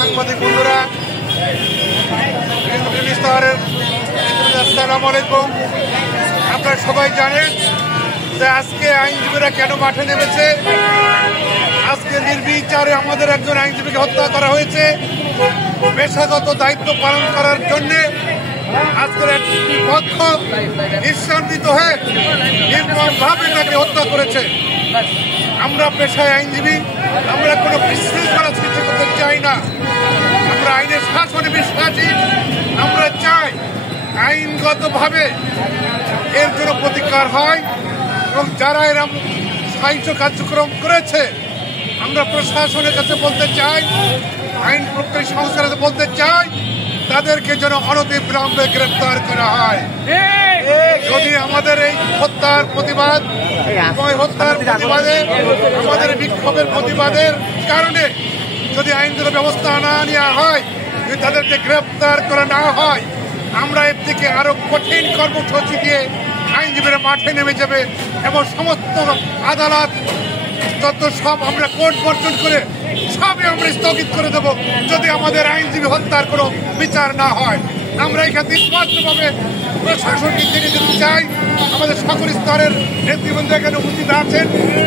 সাংবাদিক বন্ধুরা, আসসালামু আলাইকুম। আপনারা সবাই জানেন যে আজকে আইনজীবীরা কেন মাঠে নেমেছে। আজকে নির্বিচারে আমাদের একজন আইনজীবীকে হত্যা করা হয়েছে পেশাগত দায়িত্ব পালন করার জন্য। আজকের একটি পক্ষ নিঃসন্দিত হয়ে নির্মমভাবে তাকে হত্যা করেছে। আমরা পেশায় আইনজীবী, আমরা কোনো বিশৃঙ্খলা সৃষ্টি করতে চাই না। আমরা আইনের শাসনে বিশ্বাসী। আমরা চাই আইনগতভাবে এর জন্য প্রতিকার হয় এবং যারা এরকম সাহিত্য কার্যক্রম করেছে আমরা প্রশাসনের কাছে বলতে চাই, আইন প্রক্রিয়া সংস্থার কাছে বলতে চাই, তাদেরকে যেন অনতিবিলম্বে গ্রেপ্তার করা হয়। যদি আমাদের এই হত্যার প্রতিবাদ প্রতিবাদে আমাদের বিক্ষোভের প্রতিবাদের কারণে যদি আইনগত ব্যবস্থা না নেওয়া হয়, যদি তাদেরকে গ্রেপ্তার করা না হয়, আমরা এর থেকে আরো কঠিন কর্মসূচি দিয়ে আইনজীবীরা মাঠে নেমে যাবে এবং সমস্ত আদালত যত সব আমরা কোর্ট বর্জন করে সবই আমরা স্থগিত করে দেব যদি আমাদের আইনজীবী হত্যার কোনো বিচার না হয়। আমরা এখানে স্পষ্টভাবে প্রশাসনকে জেনে যেতে চাই, আমাদের সকল স্তরের নেতৃবৃন্দ এখানে উপস্থিত আছেন।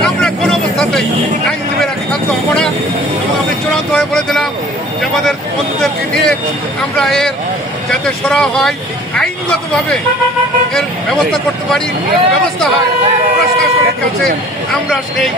আমরা কোনো অবস্থাতেই আইনজীবীরা ক্ষান্ত হব না এবং আমি চূড়ান্ত হয়ে বলে দিলাম যে আমাদের বন্ধুদেরকে নিয়ে আমরা এর যাতে সরা হয়, আইনগতভাবে এর ব্যবস্থা করতে পারি, ব্যবস্থা হয়, প্রশাসনের কাছে আমরা সেই